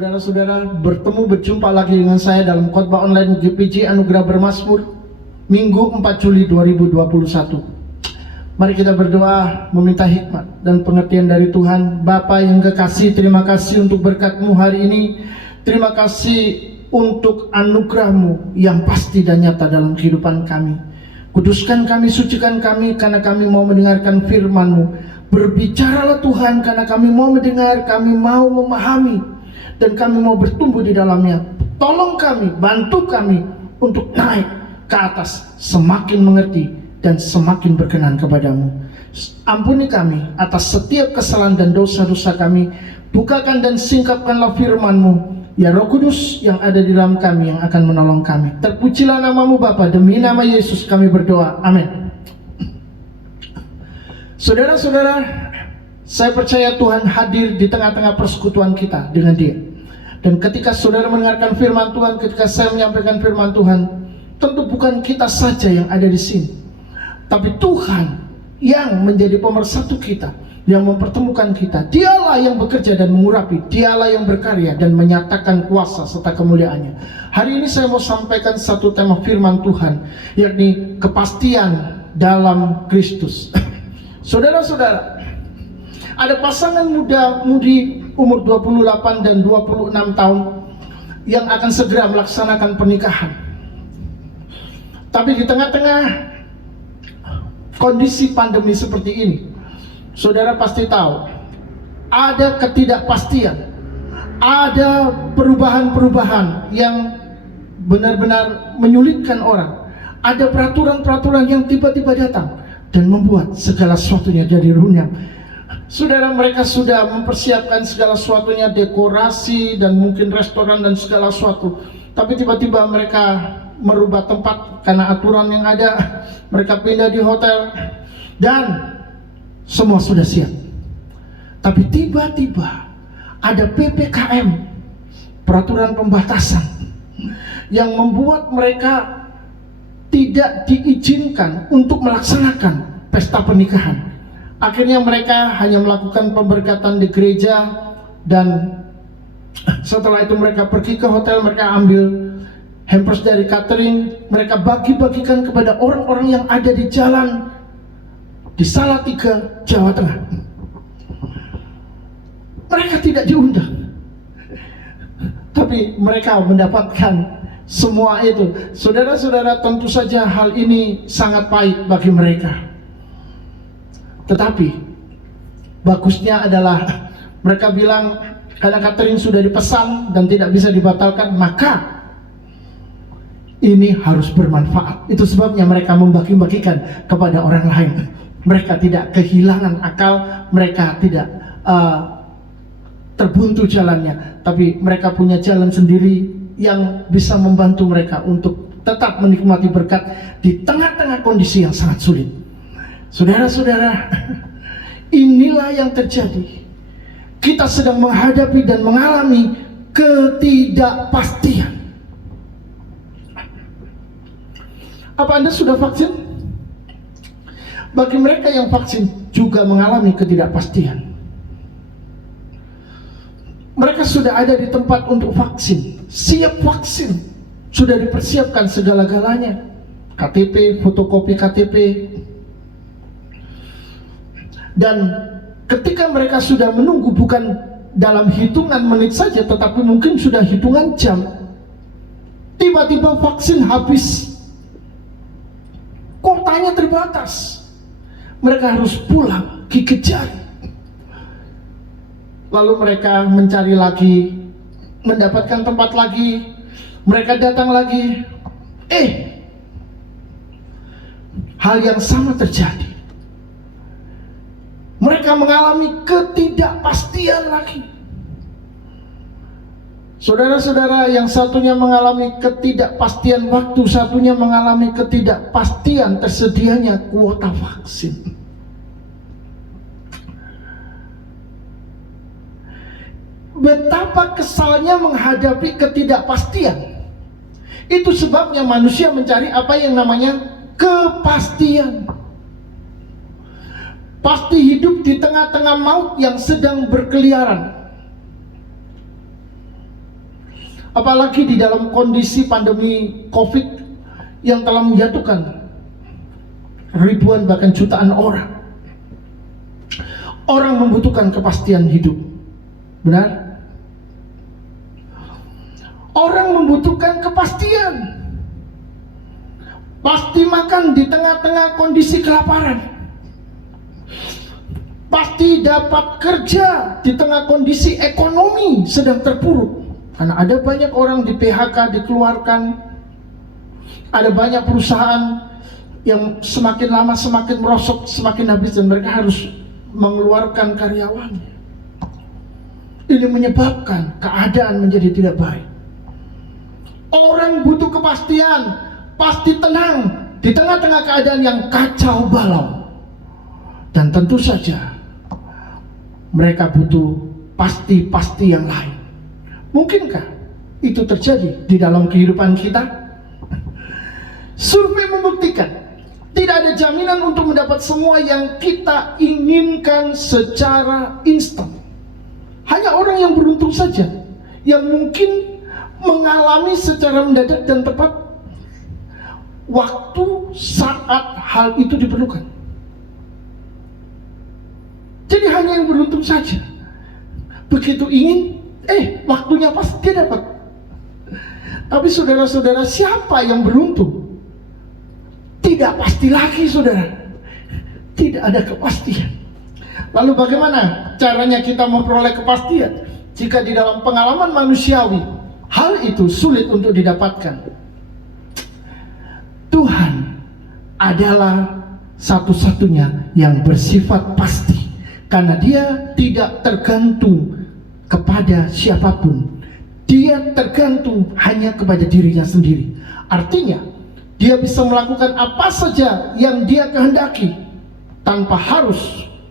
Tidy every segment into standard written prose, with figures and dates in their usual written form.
saudara-saudara, berjumpa lagi dengan saya dalam khotbah online GPJ Anugerah Bermazmur Minggu 4 Juli 2021. Mari kita berdoa meminta hikmat dan pengertian dari Tuhan. Bapa yang kekasih, terima kasih untuk berkat-Mu hari ini. Terima kasih untuk anugerah-Mu yang pasti dan nyata dalam kehidupan kami. Kuduskan kami, sucikan kami, karena kami mau mendengarkan firman-Mu. Berbicaralah Tuhan, karena kami mau mendengar, kami mau memahami, dan kami mau bertumbuh di dalamnya. Tolong kami, bantu kami untuk naik ke atas, semakin mengerti dan semakin berkenan kepadamu. Ampuni kami atas setiap kesalahan dan dosa-dosa kami. Bukakan dan singkapkanlah firman-Mu. Ya Roh Kudus yang ada di dalam kami yang akan menolong kami. Terpujilah nama-Mu Bapa, demi nama Yesus kami berdoa. Amin. Saudara-saudara, saya percaya Tuhan hadir di tengah-tengah persekutuan kita dengan Dia. Dan ketika saudara mendengarkan firman Tuhan, ketika saya menyampaikan firman Tuhan, tentu bukan kita saja yang ada di sini, tapi Tuhan yang menjadi pemersatu kita, yang mempertemukan kita. Dialah yang bekerja dan mengurapi, Dialah yang berkarya dan menyatakan kuasa serta kemuliaannya. Hari ini saya mau sampaikan satu tema firman Tuhan, yakni kepastian dalam Kristus. Saudara-saudara, ada pasangan muda-mudi umur 28 dan 26 tahun yang akan segera melaksanakan pernikahan. Tapi di tengah-tengah kondisi pandemi seperti ini, saudara pasti tahu ada ketidakpastian, ada perubahan-perubahan yang benar-benar menyulitkan orang. Ada peraturan-peraturan yang tiba-tiba datang dan membuat segala sesuatunya jadi runyam. Saudara, mereka sudah mempersiapkan segala sesuatunya, dekorasi dan mungkin restoran dan segala sesuatu. Tapi tiba-tiba mereka merubah tempat karena aturan yang ada. Mereka pindah di hotel dan semua sudah siap. Tapi tiba-tiba ada PPKM, peraturan pembatasan, yang membuat mereka tidak diizinkan untuk melaksanakan pesta pernikahan. Akhirnya mereka hanya melakukan pemberkatan di gereja, dan setelah itu mereka pergi ke hotel, mereka ambil hampers dari catering, mereka bagi-bagikan kepada orang-orang yang ada di jalan di Salatiga, Jawa Tengah. Mereka tidak diundang, tapi mereka mendapatkan semua itu. Saudara-saudara, tentu saja hal ini sangat pahit bagi mereka. Tetapi bagusnya adalah mereka bilang, karena catering sudah dipesan dan tidak bisa dibatalkan, maka ini harus bermanfaat. Itu sebabnya mereka membagi-bagikan kepada orang lain. Mereka tidak kehilangan akal, mereka tidak terbuntu jalannya, tapi mereka punya jalan sendiri yang bisa membantu mereka untuk tetap menikmati berkat di tengah-tengah kondisi yang sangat sulit. Saudara-saudara, inilah yang terjadi. Kita sedang menghadapi dan mengalami ketidakpastian. Apa Anda sudah vaksin? Bagi mereka yang vaksin juga mengalami ketidakpastian. Mereka sudah ada di tempat untuk vaksin, siap vaksin, sudah dipersiapkan segala-galanya, KTP, fotokopi KTP. Dan ketika mereka sudah menunggu, bukan dalam hitungan menit saja, tetapi mungkin sudah hitungan jam, tiba-tiba vaksin habis, kuotanya terbatas, mereka harus pulang gigit jari. Lalu mereka mencari lagi, mendapatkan tempat lagi, mereka datang lagi. Hal yang sama terjadi. Mereka mengalami ketidakpastian lagi. Saudara-saudara, yang satunya mengalami ketidakpastian waktu, satunya mengalami ketidakpastian tersedianya kuota vaksin. Betapa kesalnya menghadapi ketidakpastian. Itu sebabnya manusia mencari apa yang namanya kepastian. Pasti hidup di tengah-tengah maut yang sedang berkeliaran. Apalagi di dalam kondisi pandemi COVID yang telah menjatuhkan ribuan bahkan jutaan orang. Orang membutuhkan kepastian hidup. Benar? Orang membutuhkan kepastian. Pasti makan di tengah-tengah kondisi kelaparan. Pasti dapat kerja di tengah kondisi ekonomi sedang terpuruk. Karena ada banyak orang di PHK, dikeluarkan. Ada banyak perusahaan yang semakin lama semakin merosot, semakin habis, dan mereka harus mengeluarkan karyawannya. Ini menyebabkan keadaan menjadi tidak baik. Orang butuh kepastian, pasti tenang di tengah-tengah keadaan yang kacau balau. Dan tentu saja mereka butuh pasti-pasti yang lain. Mungkinkah itu terjadi di dalam kehidupan kita? Survei membuktikan tidak ada jaminan untuk mendapat semua yang kita inginkan secara instan. Hanya orang yang beruntung saja yang mungkin mengalami secara mendadak dan tepat waktu saat hal itu diperlukan. Jadi hanya yang beruntung saja. Begitu ingin, waktunya pas dia dapat. Tapi saudara-saudara, siapa yang beruntung? Tidak pasti lagi, saudara. Tidak ada kepastian. Lalu bagaimana caranya kita memperoleh kepastian jika di dalam pengalaman manusiawi hal itu sulit untuk didapatkan? Tuhan adalah satu-satunya yang bersifat pasti, karena Dia tidak tergantung kepada siapapun. Dia tergantung hanya kepada dirinya sendiri. Artinya Dia bisa melakukan apa saja yang Dia kehendaki tanpa harus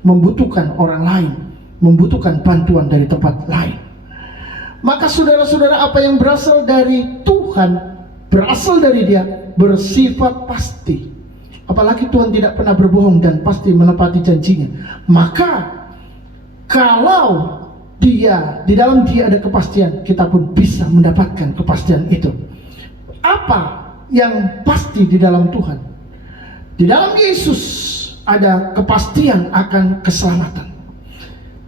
membutuhkan orang lain, membutuhkan bantuan dari tempat lain. Maka saudara-saudara, apa yang berasal dari Tuhan, berasal dari Dia, bersifat pasti. Apalagi Tuhan tidak pernah berbohong dan pasti menepati janjinya. Maka kalau Dia, di dalam Dia ada kepastian, kita pun bisa mendapatkan kepastian itu. Apa yang pasti di dalam Tuhan? Di dalam Yesus ada kepastian akan keselamatan.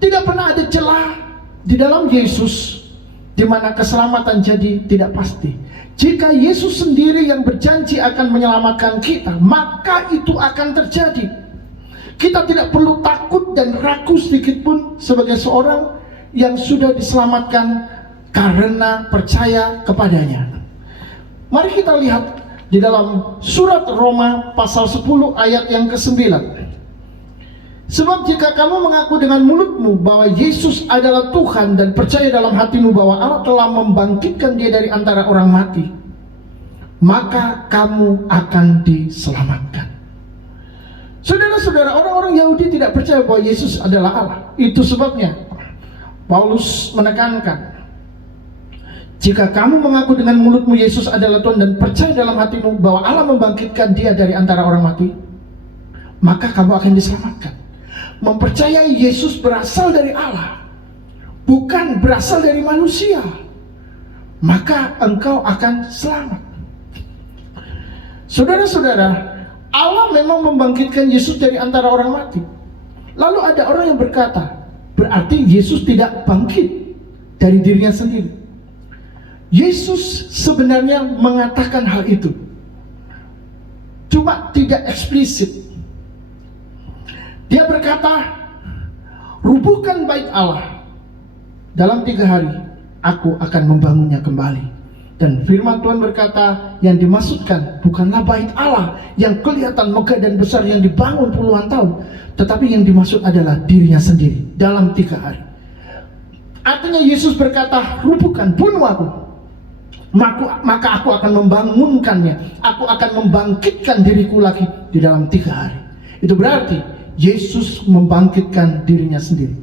Tidak pernah ada celah di dalam Yesus di mana keselamatan jadi tidak pasti. Jika Yesus sendiri yang berjanji akan menyelamatkan kita, maka itu akan terjadi. Kita tidak perlu takut dan ragu sedikit pun sebagai seorang yang sudah diselamatkan karena percaya kepadanya. Mari kita lihat di dalam surat Roma pasal 10 ayat yang ke-9. Sebab jika kamu mengaku dengan mulutmu bahwa Yesus adalah Tuhan dan percaya dalam hatimu bahwa Allah telah membangkitkan Dia dari antara orang mati, maka kamu akan diselamatkan. Saudara-saudara, orang-orang Yahudi tidak percaya bahwa Yesus adalah Allah. Itu sebabnya Paulus menekankan, jika kamu mengaku dengan mulutmu Yesus adalah Tuhan dan percaya dalam hatimu bahwa Allah membangkitkan Dia dari antara orang mati, maka kamu akan diselamatkan. Mempercayai Yesus berasal dari Allah, bukan berasal dari manusia, maka engkau akan selamat. Saudara-saudara, Allah memang membangkitkan Yesus dari antara orang mati. Lalu ada orang yang berkata, berarti Yesus tidak bangkit dari dirinya sendiri. Yesus sebenarnya mengatakan hal itu, cuma tidak eksplisit. Dia berkata, rubuhkan bait Allah, dalam 3 hari aku akan membangunnya kembali. Dan firman Tuhan berkata, yang dimaksudkan bukanlah bait Allah yang kelihatan megah dan besar yang dibangun puluhan tahun, tetapi yang dimaksud adalah dirinya sendiri dalam 3 hari. Artinya Yesus berkata, rubuhkan, bunuh aku, maka aku akan membangunkannya, aku akan membangkitkan diriku lagi di dalam 3 hari. Itu berarti Yesus membangkitkan dirinya sendiri.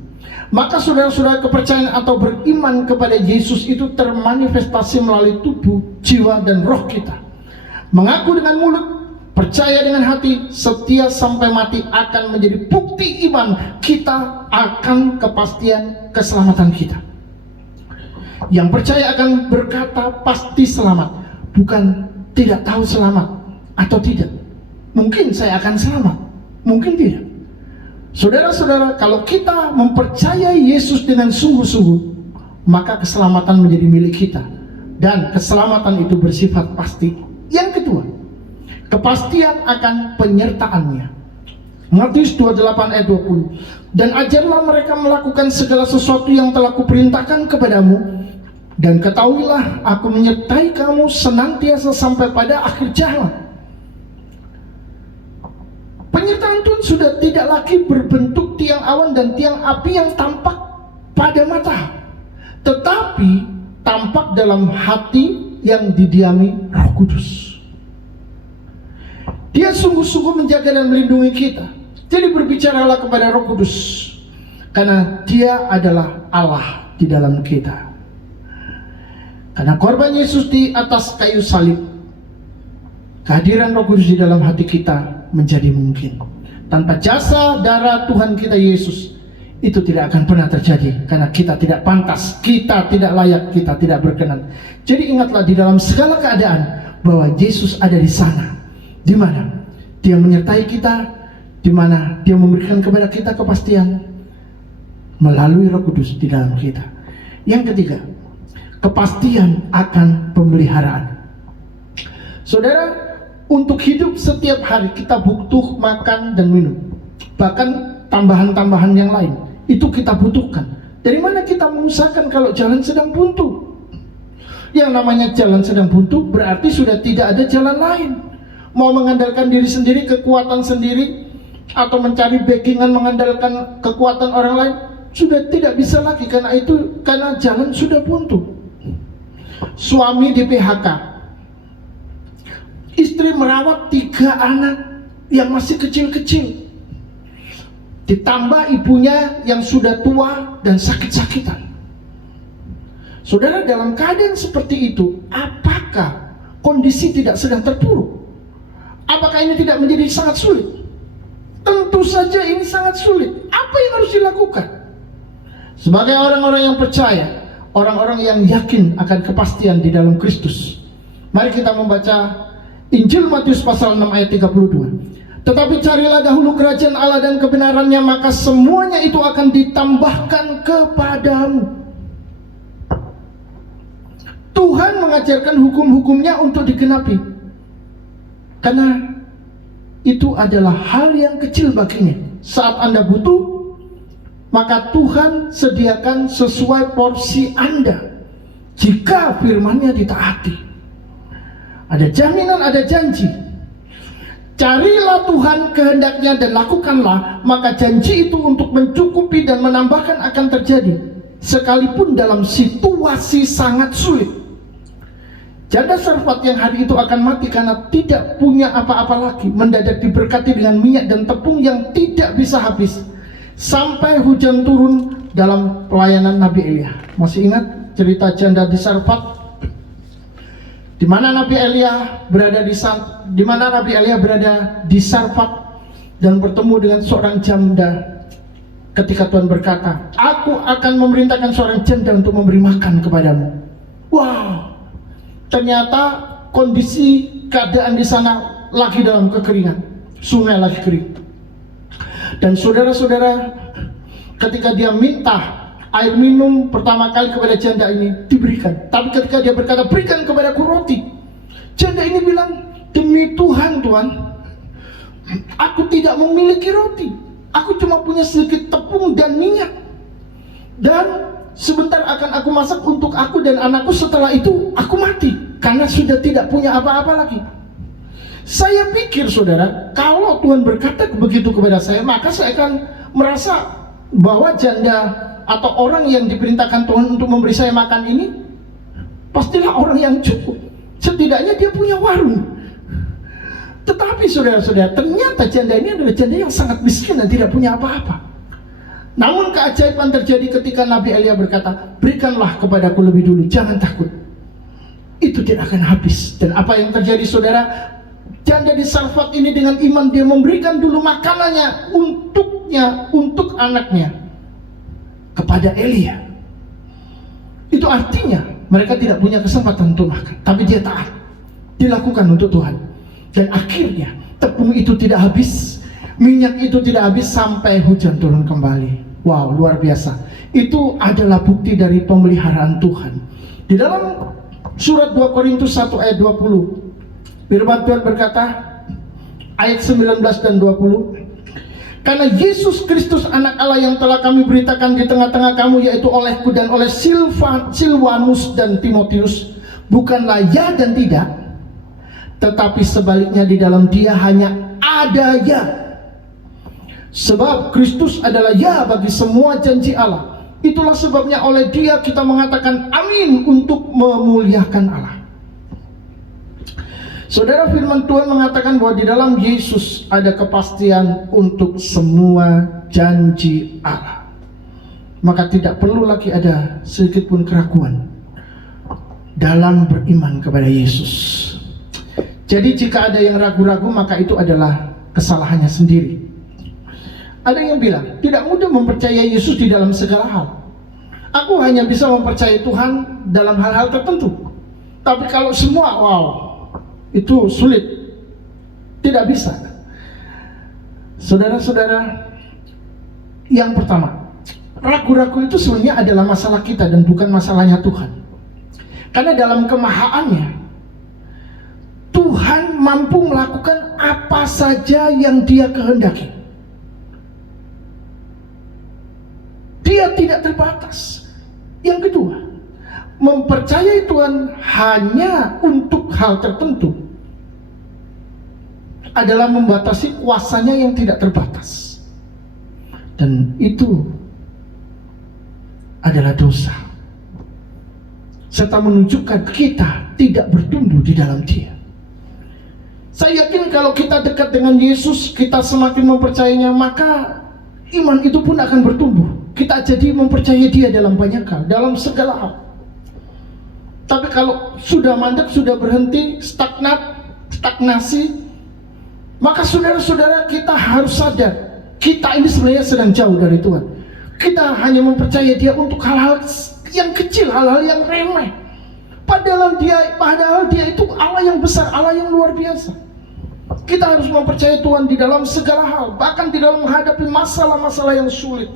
Maka saudara-saudara, kepercayaan atau beriman kepada Yesus itu termanifestasi melalui tubuh, jiwa, dan roh kita. Mengaku dengan mulut, percaya dengan hati, setia sampai mati akan menjadi bukti iman kita akan kepastian keselamatan kita. Yang percaya akan berkata pasti selamat, bukan tidak tahu selamat atau tidak. Mungkin saya akan selamat, mungkin tidak. Saudara-saudara, kalau kita mempercayai Yesus dengan sungguh-sungguh, maka keselamatan menjadi milik kita. Dan keselamatan itu bersifat pasti. Yang kedua, kepastian akan penyertaannya. Matius 28 ayat 20. Dan ajarlah mereka melakukan segala sesuatu yang telah kuperintahkan kepadamu, dan ketahuilah aku menyertai kamu senantiasa sampai pada akhir zaman. Penyertaan Tuhan sudah tidak lagi berbentuk tiang awan dan tiang api yang tampak pada mata, tetapi tampak dalam hati yang didiami Roh Kudus. Dia sungguh-sungguh menjaga dan melindungi kita. Jadi berbicaralah kepada Roh Kudus, karena Dia adalah Allah di dalam kita. Karena korban Yesus di atas kayu salib, kehadiran Roh Kudus di dalam hati kita menjadi mungkin. Tanpa jasa darah Tuhan kita Yesus, itu tidak akan pernah terjadi, karena kita tidak pantas, kita tidak layak, kita tidak berkenan. Jadi ingatlah di dalam segala keadaan bahwa Yesus ada di sana, di mana Dia menyertai kita, di mana Dia memberikan kepada kita kepastian melalui Roh Kudus di dalam kita. Yang ketiga, kepastian akan pemeliharaan. Saudara, untuk hidup setiap hari kita butuh makan dan minum, bahkan tambahan-tambahan yang lain itu kita butuhkan. Dari mana kita mengusahakan kalau jalan sedang buntu? Yang namanya jalan sedang buntu berarti sudah tidak ada jalan lain. Mau mengandalkan diri sendiri, kekuatan sendiri, atau mencari backingan mengandalkan kekuatan orang lain, sudah tidak bisa lagi, karena jalan sudah buntu. Suami di PHK, istri merawat 3 anak yang masih kecil-kecil, ditambah ibunya yang sudah tua dan sakit-sakitan. Saudara, dalam keadaan seperti itu, apakah kondisi tidak sedang terpuruk? Apakah ini tidak menjadi sangat sulit? Tentu saja ini sangat sulit. Apa yang harus dilakukan? Sebagai orang-orang yang percaya, orang-orang yang yakin akan kepastian di dalam Kristus, mari kita membaca Injil Matius pasal 6 ayat 32. Tetapi carilah dahulu kerajaan Allah dan kebenarannya, maka semuanya itu akan ditambahkan kepadamu. Tuhan mengajarkan hukum-hukumnya untuk digenapi, karena itu adalah hal yang kecil baginya. Saat Anda butuh, maka Tuhan sediakan sesuai porsi Anda, jika firman-Nya ditaati. Ada jaminan, ada janji. Carilah Tuhan kehendaknya dan lakukanlah, maka janji itu untuk mencukupi dan menambahkan akan terjadi, sekalipun dalam situasi sangat sulit. Janda Sarfat yang hari itu akan mati karena tidak punya apa-apa lagi, mendadak diberkati dengan minyak dan tepung yang tidak bisa habis, sampai hujan turun dalam pelayanan Nabi Elia. Masih ingat cerita janda di Sarfat? Di mana Nabi Elia berada di Sarfat dan bertemu dengan seorang janda, ketika Tuhan berkata, aku akan memerintahkan seorang janda untuk memberi makan kepadamu. Wow, ternyata kondisi keadaan di sana lagi dalam kekeringan, sungai lagi kering. Dan saudara-saudara, ketika dia minta air minum pertama kali kepada janda ini, diberikan. Tapi ketika dia berkata, berikan kepadaku roti, janda ini bilang, demi Tuhan, Tuhan, aku tidak memiliki roti, aku cuma punya sedikit tepung dan minyak, dan sebentar akan aku masak untuk aku dan anakku, setelah itu aku mati, karena sudah tidak punya apa-apa lagi. Saya pikir, saudara, kalau Tuhan berkata begitu kepada saya, maka saya akan merasa bahwa janda atau orang yang diperintahkan Tuhan untuk memberi saya makan ini pastilah orang yang cukup, setidaknya dia punya warung. Tetapi saudara-saudara, ternyata janda ini adalah janda yang sangat miskin dan tidak punya apa-apa. Namun keajaiban terjadi ketika Nabi Elia berkata, berikanlah kepadaku lebih dulu, jangan takut, itu tidak akan habis. Dan apa yang terjadi, saudara? Janda di Sarfat ini dengan iman dia memberikan dulu makanannya untuk anaknya kepada Elia. Itu artinya mereka tidak punya kesempatan untuk makan, tapi dia taat, dilakukan untuk Tuhan. Dan akhirnya tepung itu tidak habis, minyak itu tidak habis sampai hujan turun kembali. Wow, luar biasa. Itu adalah bukti dari pemeliharaan Tuhan. Di dalam surat 2 Korintus 1 ayat 20, firman Tuhan berkata, ayat 19 dan 20, karena Yesus Kristus anak Allah yang telah kami beritakan di tengah-tengah kamu, yaitu olehku dan oleh Silvanus dan Timotius, bukanlah ya dan tidak, tetapi sebaliknya di dalam dia hanya ada ya. Sebab Kristus adalah ya bagi semua janji Allah. Itulah sebabnya oleh dia kita mengatakan amin untuk memuliakan Allah. Saudara, firman Tuhan mengatakan bahwa di dalam Yesus ada kepastian untuk semua janji Allah. Maka tidak perlu lagi ada sedikit pun keraguan dalam beriman kepada Yesus. Jadi jika ada yang ragu-ragu, maka itu adalah kesalahannya sendiri. Ada yang bilang, tidak mudah mempercayai Yesus di dalam segala hal. Aku hanya bisa mempercayai Tuhan dalam hal-hal tertentu. Tapi kalau semua, wow, itu sulit. Tidak bisa. Saudara-saudara, yang pertama, ragu-ragu itu sebenarnya adalah masalah kita dan bukan masalahnya Tuhan. Karena dalam kemahaannya, Tuhan mampu melakukan apa saja yang Dia kehendaki. Dia tidak terbatas. Yang kedua, mempercayai Tuhan hanya untuk hal tertentu adalah membatasi kuasanya yang tidak terbatas. Dan itu adalah dosa, serta menunjukkan kita tidak bertumbuh di dalam Dia. Saya yakin kalau kita dekat dengan Yesus, kita semakin mempercayainya, maka iman itu pun akan bertumbuh. Kita jadi mempercayai Dia dalam banyak hal, dalam segala hal. Tapi kalau sudah mandek, sudah berhenti, stagnasi, maka saudara-saudara, kita harus sadar, kita ini sebenarnya sedang jauh dari Tuhan. Kita hanya mempercayai Dia untuk hal-hal yang kecil, hal-hal yang remeh. Padahal Dia itu Allah yang besar, Allah yang luar biasa. Kita harus mempercayai Tuhan di dalam segala hal, bahkan di dalam menghadapi masalah-masalah yang sulit,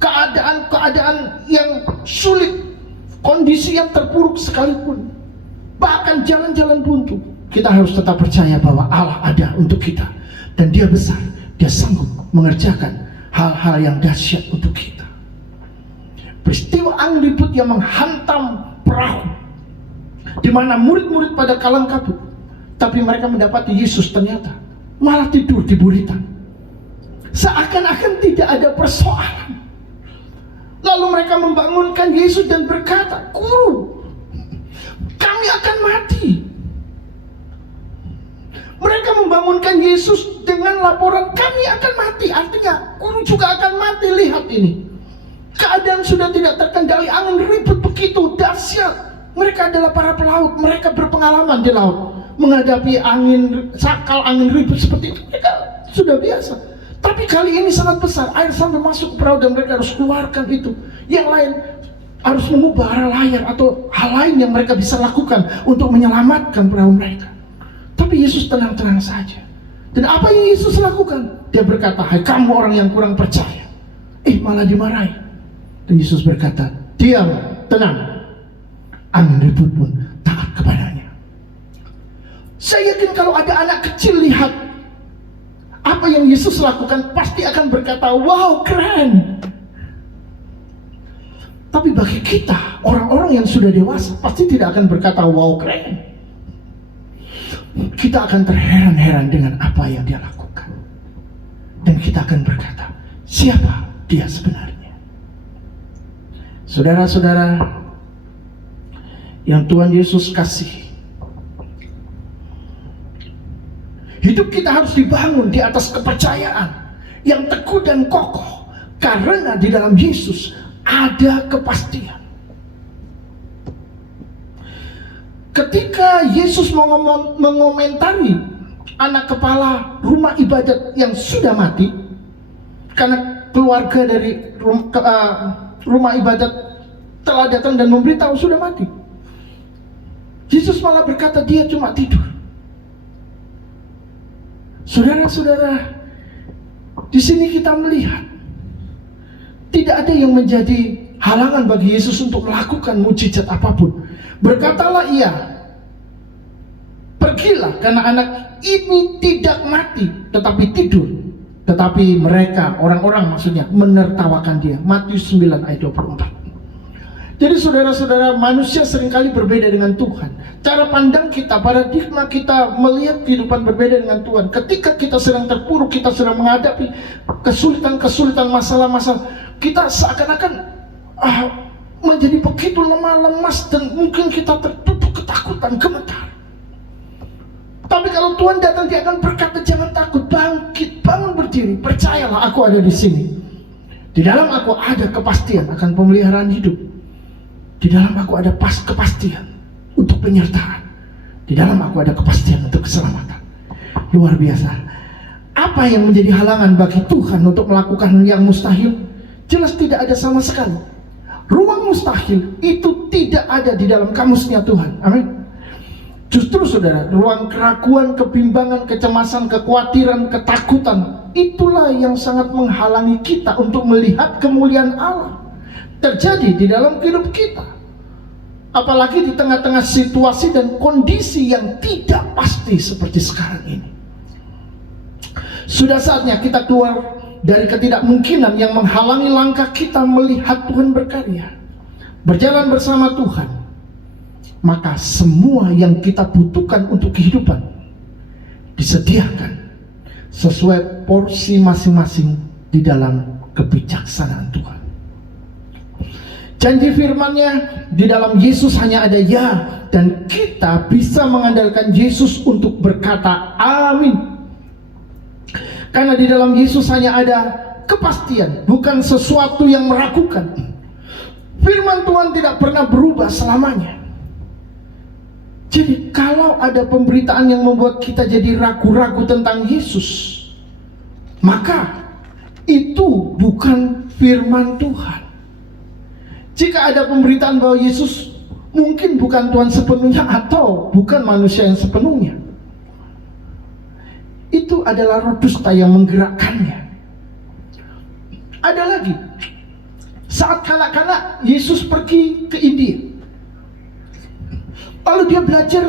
keadaan yang sulit, kondisi yang terpuruk sekalipun, bahkan jalan-jalan buntu, kita harus tetap percaya bahwa Allah ada untuk kita, dan Dia besar, Dia sanggup mengerjakan hal-hal yang dahsyat untuk kita. Peristiwa angin ribut yang menghantam perahu, di mana murid-murid pada kalang kabut, tapi mereka mendapati Yesus ternyata malah tidur di buritan, seakan-akan tidak ada persoalan. Lalu mereka membangunkan Yesus dan berkata, "Guru, kami akan mati." Mereka membangunkan Yesus dengan laporan, "Kami akan mati." Artinya, Guru juga akan mati. Lihat ini, keadaan sudah tidak terkendali, angin ribut begitu dahsyat. Mereka adalah para pelaut, mereka berpengalaman di laut, menghadapi angin sakal, angin ribut seperti itu. Mereka sudah biasa. Tapi kali ini sangat besar, air sampai masuk ke perahu dan mereka harus keluarkan itu. Yang lain harus mengubah arah layar atau hal lain yang mereka bisa lakukan untuk menyelamatkan perahu mereka. Tapi Yesus tenang-tenang saja. Dan apa yang Yesus lakukan? Dia berkata, "Hai kamu orang yang kurang percaya." Malah dimarahi. Dan Yesus berkata, "Diam, tenang." Angin ribut pun taat kepadanya. Saya yakin kalau ada anak kecil lihat apa yang Yesus lakukan, pasti akan berkata, "Wow, keren." Tapi bagi kita, orang-orang yang sudah dewasa, pasti tidak akan berkata, "Wow, keren." Kita akan terheran-heran dengan apa yang Dia lakukan. Dan kita akan berkata, siapa Dia sebenarnya? Saudara-saudara yang Tuhan Yesus kasihi, hidup kita harus dibangun di atas kepercayaan yang teguh dan kokoh, karena di dalam Yesus ada kepastian. Ketika Yesus mengomentari anak kepala rumah ibadat yang sudah mati, karena keluarga dari rumah ibadat telah datang dan memberitahu sudah mati. Yesus malah berkata dia cuma tidur. Saudara-saudara, di sini kita melihat tidak ada yang menjadi halangan bagi Yesus untuk melakukan mujizat apapun. Berkatalah ia, pergilah, karena anak ini tidak mati tetapi tidur. Tetapi mereka, orang-orang maksudnya, menertawakan dia. Matius 9 ayat 24. Jadi saudara-saudara, manusia seringkali berbeda dengan Tuhan. Cara pandang kita, paradigma kita melihat kehidupan berbeda dengan Tuhan. Ketika kita sedang terpuruk, kita sedang menghadapi kesulitan-kesulitan, masalah-masalah, kita seakan-akan menjadi begitu lemah, lemas, dan mungkin kita tertutup ketakutan, gemetar. Tapi kalau Tuhan datang, dia akan berkata, jangan takut, bangkit, bangun berdiri, percayalah aku ada di sini. Di dalam aku ada kepastian akan pemeliharaan hidup. Di dalam aku ada kepastian untuk penyertaan. Di dalam aku ada kepastian untuk keselamatan. Luar biasa. Apa yang menjadi halangan bagi Tuhan untuk melakukan yang mustahil? Jelas tidak ada sama sekali. Ruang mustahil itu tidak ada di dalam kamusnya Tuhan. Amin. Justru saudara, ruang keraguan, kebimbangan, kecemasan, kekhawatiran, ketakutan, itulah yang sangat menghalangi kita untuk melihat kemuliaan Allah terjadi di dalam hidup kita. Apalagi di tengah-tengah situasi dan kondisi yang tidak pasti seperti sekarang ini. Sudah saatnya kita keluar dari ketidakmungkinan yang menghalangi langkah kita melihat Tuhan berkarya, berjalan bersama Tuhan. Maka semua yang kita butuhkan untuk kehidupan disediakan sesuai porsi masing-masing di dalam kebijaksanaan Tuhan. Janji firman-Nya di dalam Yesus hanya ada ya, dan kita bisa mengandalkan Yesus untuk berkata amin. Karena di dalam Yesus hanya ada kepastian, bukan sesuatu yang meragukan. Firman Tuhan tidak pernah berubah selamanya. Jadi kalau ada pemberitaan yang membuat kita jadi ragu-ragu tentang Yesus, maka itu bukan firman Tuhan. Jika ada pemberitaan bahwa Yesus mungkin bukan Tuhan sepenuhnya atau bukan manusia yang sepenuhnya, itu adalah roh dusta yang menggerakkannya. Ada lagi, saat kanak-kanak Yesus pergi ke India, lalu dia belajar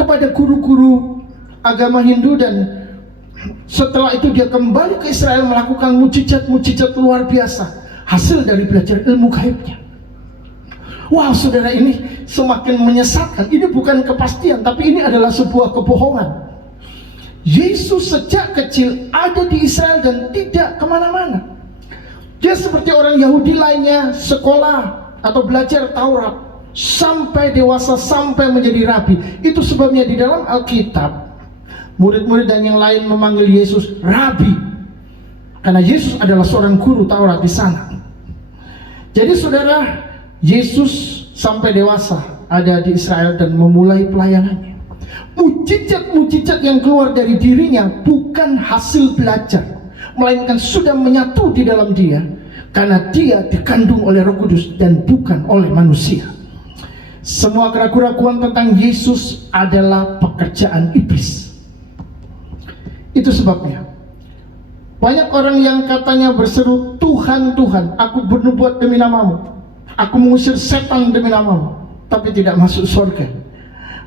kepada guru-guru agama Hindu, dan setelah itu dia kembali ke Israel melakukan mujizat-mujizat luar biasa, hasil dari belajar ilmu gaibnya. Wow, saudara, ini semakin menyesatkan. Ini bukan kepastian, tapi ini adalah sebuah kebohongan. Yesus sejak kecil ada di Israel dan tidak kemana-mana. Dia seperti orang Yahudi lainnya, sekolah atau belajar Taurat sampai dewasa, sampai menjadi rabi. Itu sebabnya di dalam Alkitab murid-murid dan yang lain memanggil Yesus Rabi, karena Yesus adalah seorang guru Taurat di sana. Jadi saudara, Yesus sampai dewasa ada di Israel dan memulai pelayanannya. Mujizat-mujizat yang keluar dari dirinya bukan hasil belajar, melainkan sudah menyatu di dalam dia, karena dia dikandung oleh Roh Kudus dan bukan oleh manusia. Semua keraguan-keraguan tentang Yesus adalah pekerjaan iblis. Itu sebabnya banyak orang yang katanya berseru, Tuhan, Tuhan, aku bernubuat demi namamu, aku mengusir setan demi namamu, tapi tidak masuk surga.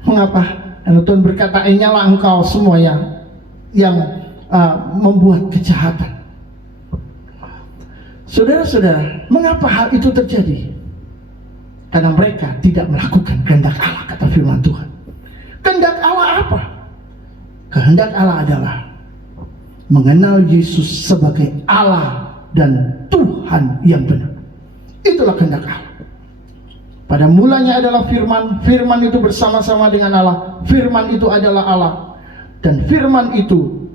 Mengapa? Dan Tuhan berkata, nyala engkau semua yang membuat kejahatan. Saudara-saudara, mengapa hal itu terjadi? Karena mereka tidak melakukan kehendak Allah, kata firman Tuhan. Kehendak Allah apa? Kehendak Allah adalah mengenal Yesus sebagai Allah dan Tuhan yang benar. Itulah kehendak Allah. Pada mulanya adalah firman, firman itu bersama-sama dengan Allah, firman itu adalah Allah, dan firman itu,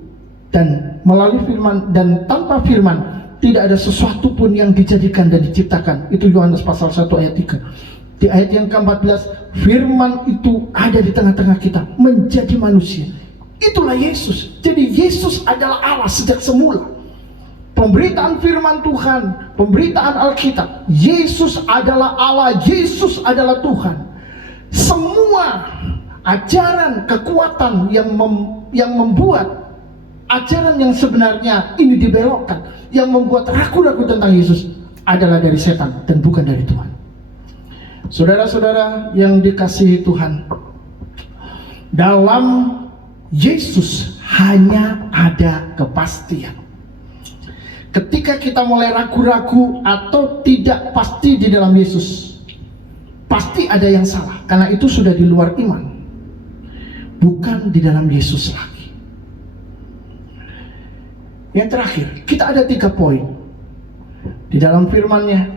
dan melalui firman dan tanpa firman tidak ada sesuatu pun yang dijadikan dan diciptakan. Itu Yohanes pasal 1 ayat 3. Di ayat yang ke-14, firman itu ada di tengah-tengah kita, menjadi manusia. Itulah Yesus. Jadi Yesus adalah Allah sejak semula. pemberitaan firman Tuhan, pemberitaan Alkitab, Yesus adalah Allah, Yesus adalah Tuhan. Semua ajaran kekuatan yang membuat ajaran yang sebenarnya ini dibelokkan, yang membuat ragu-ragu tentang Yesus, adalah dari setan dan bukan dari Tuhan. Saudara-saudara yang dikasihi Tuhan, dalam Yesus hanya ada kepastian. Ketika kita mulai ragu-ragu atau tidak pasti di dalam Yesus, pasti ada yang salah, karena itu sudah di luar iman, bukan di dalam Yesus lagi. Yang terakhir, kita ada 3 poin di dalam firman-Nya.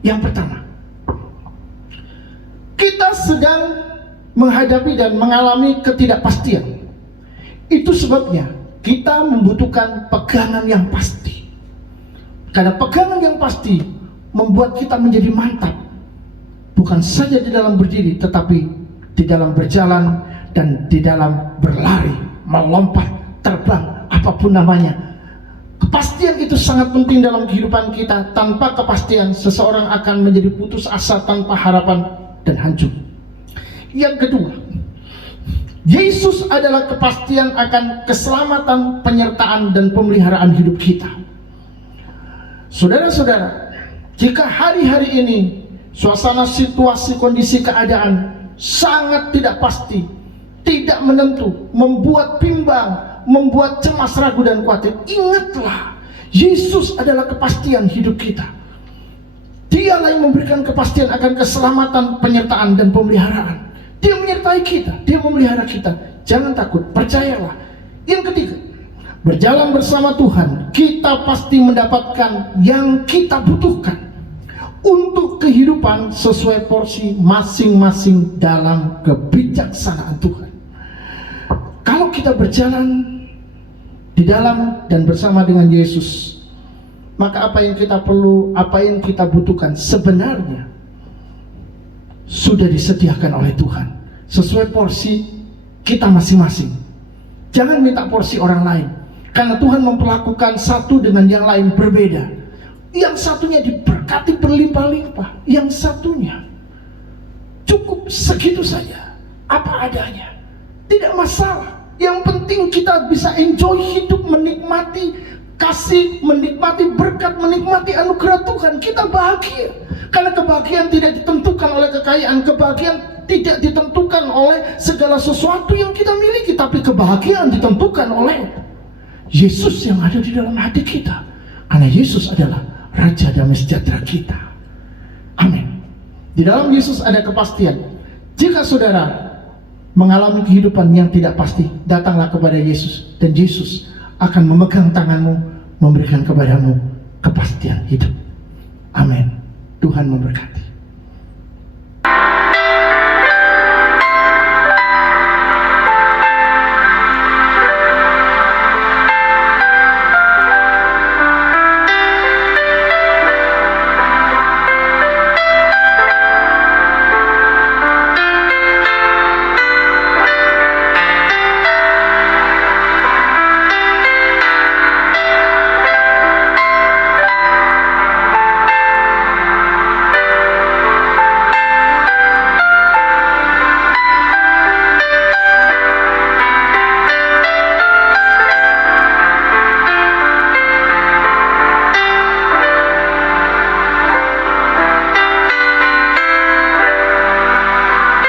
Yang pertama, kita sedang menghadapi dan mengalami ketidakpastian. Itu sebabnya kita membutuhkan pegangan yang pasti. Karena pegangan yang pasti membuat kita menjadi mantap, bukan saja di dalam berdiri, tetapi di dalam berjalan dan di dalam berlari, melompat, terbang, apapun namanya. Kepastian itu sangat penting dalam kehidupan kita. Tanpa kepastian, seseorang akan menjadi putus asa, tanpa harapan, dan hancur. Yang kedua, Yesus adalah kepastian akan keselamatan, penyertaan, dan pemeliharaan hidup kita. Saudara-saudara, jika hari-hari ini suasana, situasi, kondisi, keadaan sangat tidak pasti, tidak menentu, membuat bimbang, membuat cemas, ragu, dan khawatir, ingatlah, Yesus adalah kepastian hidup kita. Dialah yang memberikan kepastian akan keselamatan, penyertaan, dan pemeliharaan. Dia menyertai kita, Dia memelihara kita. Jangan takut, percayalah. Yang ketiga, berjalan bersama Tuhan, kita pasti mendapatkan yang kita butuhkan untuk kehidupan sesuai porsi masing-masing dalam kebijaksanaan Tuhan. Kalau kita berjalan di dalam dan bersama dengan Yesus, maka apa yang kita perlu, apa yang kita butuhkan sebenarnya sudah disediakan oleh Tuhan sesuai porsi kita masing-masing. Jangan minta porsi orang lain, karena Tuhan memperlakukan satu dengan yang lain berbeda. Yang satunya diberkati berlimpah-limpah, yang satunya cukup segitu saja, apa adanya. Tidak masalah, yang penting kita bisa enjoy hidup, menikmati kasih, menikmati berkat, menikmati anugerah Tuhan. Kita bahagia, karena kebahagiaan tidak ditentukan oleh kekayaan, kebahagiaan tidak ditentukan oleh segala sesuatu yang kita miliki, tapi kebahagiaan ditentukan oleh Yesus yang ada di dalam hati kita, karena Yesus adalah Raja Damai Sejahtera kita. Amin. Di dalam Yesus ada kepastian. Jika saudara mengalami kehidupan yang tidak pasti, datanglah kepada Yesus, dan Yesus akan memegang tanganmu, memberikan kepadamu kepastian hidup. Amin. Tuhan memberkati.